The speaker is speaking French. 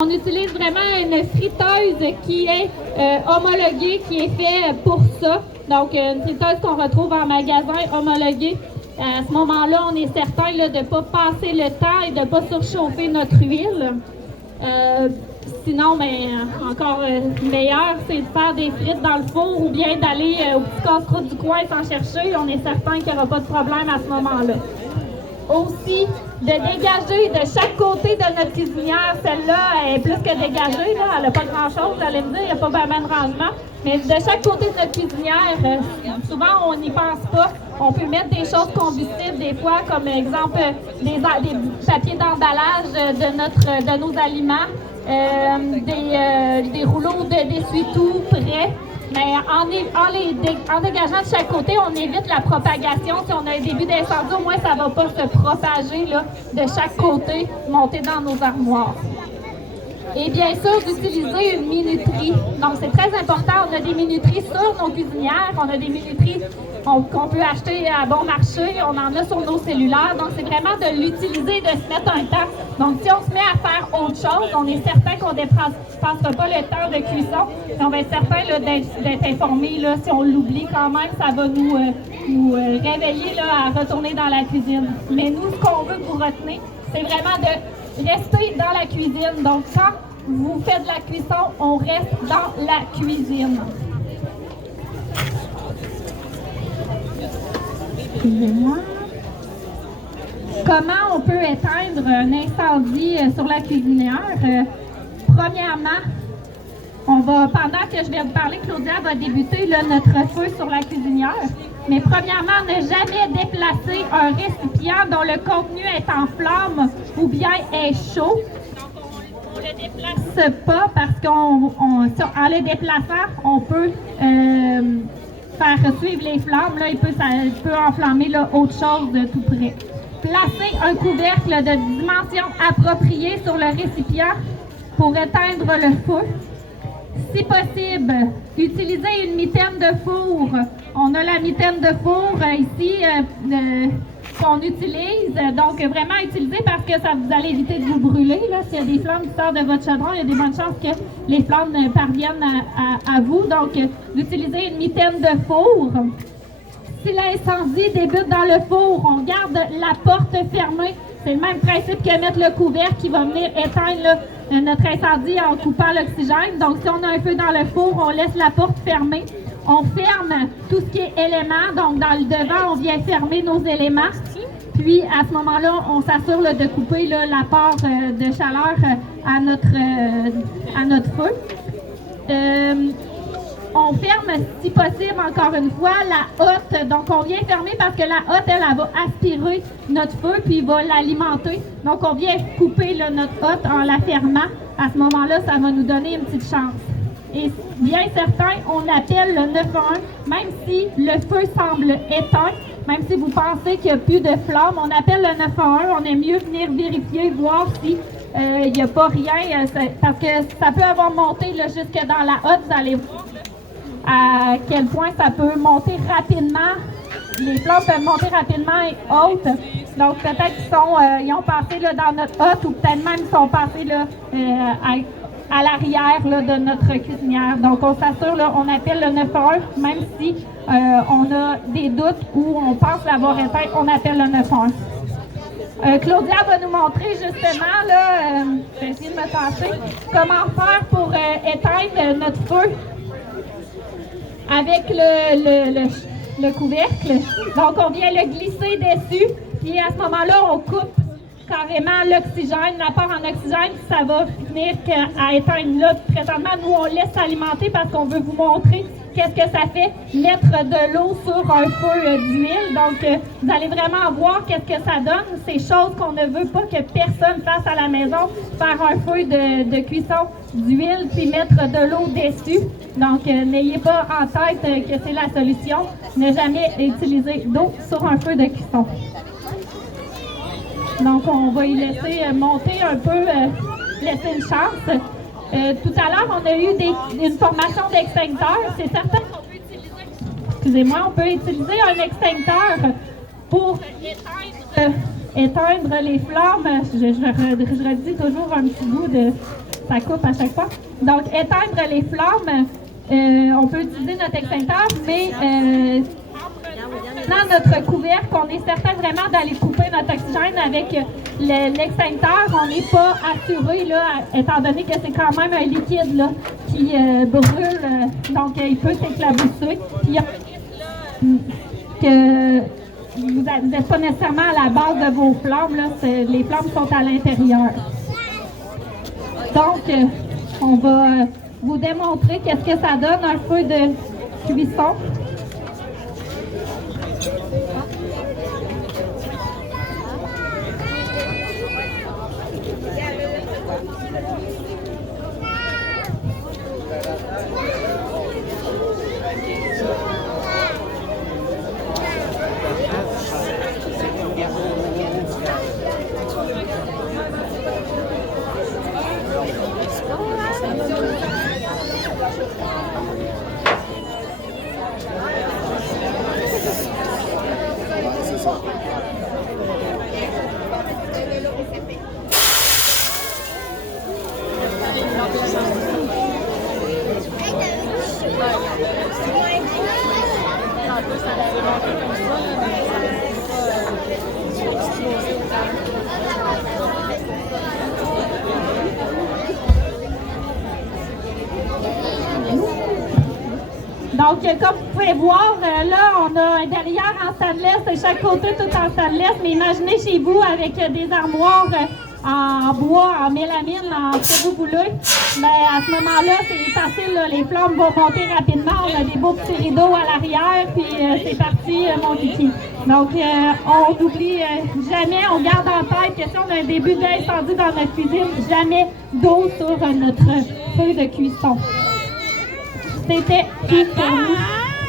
On utilise vraiment une friteuse qui est homologuée, qui est faite pour ça. Donc, une friteuse qu'on retrouve en magasin homologuée. À ce moment-là, on est certain là, de ne pas passer le temps et de ne pas surchauffer notre huile. Sinon, encore meilleur, c'est de faire des frites dans le four ou bien d'aller au petit casse-croûte du coin s'en chercher. On est certain qu'il n'y aura pas de problème à ce moment-là. Aussi, de dégager de chaque côté de notre cuisinière, celle-là est plus que dégagée, là, elle n'a pas grand-chose, vous allez me dire, il n'y a pas vraiment de rangement. Mais de chaque côté de notre cuisinière, souvent on n'y pense pas. On peut mettre des choses combustibles des fois, comme exemple des papiers d'emballage de nos aliments, des rouleaux d'essuie-tout prêts. Mais en dégageant de chaque côté, on évite la propagation. Si on a un début d'incendie, au moins ça ne va pas se propager là, de chaque côté, monter dans nos armoires. Et bien sûr, d'utiliser une minuterie. Donc, c'est très important. On a des minuteries sur nos cuisinières. On a des minuteries qu'on peut acheter à bon marché. On en a sur nos cellulaires. Donc, c'est vraiment de l'utiliser, de se mettre un temps. Donc, si on se met à faire autre chose, on est certain qu'on ne dépassera pas le temps de cuisson. Et on va être certain d'être informé. Là, si on l'oublie quand même, ça va nous réveiller là, à retourner dans la cuisine. Mais nous, ce qu'on veut que vous retenez, c'est vraiment de rester dans la cuisine. Donc, quand vous faites de la cuisson, on reste dans la cuisine. Excusez-moi. Comment on peut éteindre un incendie sur la cuisinière? Premièrement, pendant que je vais vous parler, Claudia va débuter là, notre feu sur la cuisinière. Mais premièrement, ne jamais déplacer un récipient dont le contenu est en flamme ou bien est chaud. On ne le déplace pas parce qu'en le déplaçant, on peut faire suivre les flammes. Là, il peut enflammer là, autre chose de tout près. Placer un couvercle de dimension appropriée sur le récipient pour éteindre le feu. Si possible, utilisez une mitaine de four. On a la mitaine de four ici qu'on utilise. Donc, vraiment utiliser parce que ça vous allez éviter de vous brûler. S'il y a des flammes qui sortent de votre chaudron, il y a des bonnes chances que les flammes parviennent à vous. Donc, d'utiliser une mitaine de four. Si l'incendie débute dans le four, on garde la porte fermée. C'est le même principe que mettre le couvercle qui va venir éteindre notre incendie en coupant l'oxygène. Donc, si on a un feu dans le four, on laisse la porte fermée. On ferme tout ce qui est éléments. Donc, dans le devant, on vient fermer nos éléments. Puis, à ce moment-là, on s'assure de couper l'apport de chaleur à notre feu. On ferme, si possible, encore une fois, la hotte. Donc, on vient fermer parce que la hotte, elle va aspirer notre feu puis va l'alimenter. Donc, on vient couper notre hotte en la fermant. À ce moment-là, ça va nous donner une petite chance. Et bien certain, on appelle le 911, même si le feu semble éteint, même si vous pensez qu'il n'y a plus de flamme, on appelle le 911. On aime mieux venir vérifier, voir si il n'y a pas rien, parce que ça peut avoir monté jusque dans la hotte, vous allez voir à quel point ça peut monter rapidement. Les flammes peuvent monter rapidement et hautes. Donc, peut-être qu'ils ont passé dans notre hotte ou peut-être même ils sont passés à l'arrière de notre cuisinière. Donc, on s'assure, on appelle le 911, même si on a des doutes ou on pense l'avoir éteint, on appelle le 911. Claudia va nous montrer justement, je vais essayer de me tasser, comment faire pour éteindre notre feu avec le couvercle. Donc, on vient le glisser dessus, puis à ce moment-là, on coupe carrément l'oxygène, l'apport en oxygène, ça va finir à éteindre là. Présentement, nous, on laisse alimenter parce qu'on veut vous montrer qu'est-ce que ça fait mettre de l'eau sur un feu d'huile. Donc, vous allez vraiment voir qu'est-ce que ça donne. C'est choses qu'on ne veut pas que personne fasse à la maison, faire un feu de cuisson d'huile puis mettre de l'eau dessus. Donc, n'ayez pas en tête que c'est la solution. Ne jamais utiliser d'eau sur un feu de cuisson. Donc, on va y laisser monter un peu, laisser une chance. Tout à l'heure, on a eu une formation d'extincteur. C'est certain qu'on peut utiliser, on peut utiliser un extincteur pour éteindre les flammes. Je redis toujours un petit bout de ça coupe à chaque fois. Donc, éteindre les flammes, on peut utiliser notre extincteur, mais dans notre couvercle, on est certain vraiment d'aller couper notre oxygène avec l'extincteur. On n'est pas assuré, là, étant donné que c'est quand même un liquide là, qui brûle, donc il peut s'éclabousser. Puis, que vous n'êtes pas nécessairement à la base de vos flammes, là, les flammes sont à l'intérieur. Donc, on va vous démontrer qu'est-ce que ça donne un feu de cuisson. Donc, comme vous pouvez voir, là, on a un derrière en stainless, de chaque côté tout en stainless, mais imaginez chez vous avec des armoires en bois, en mélamine, en ce que vous voulez. Bien, à ce moment-là, c'est facile, là, les flammes vont monter rapidement. On a des beaux petits rideaux à l'arrière, puis c'est parti, mon kiki. Donc, on n'oublie jamais, on garde en tête que si on a un début d'incendie dans notre cuisine, jamais d'eau sur notre feu de cuisson. C'était tout pour nous.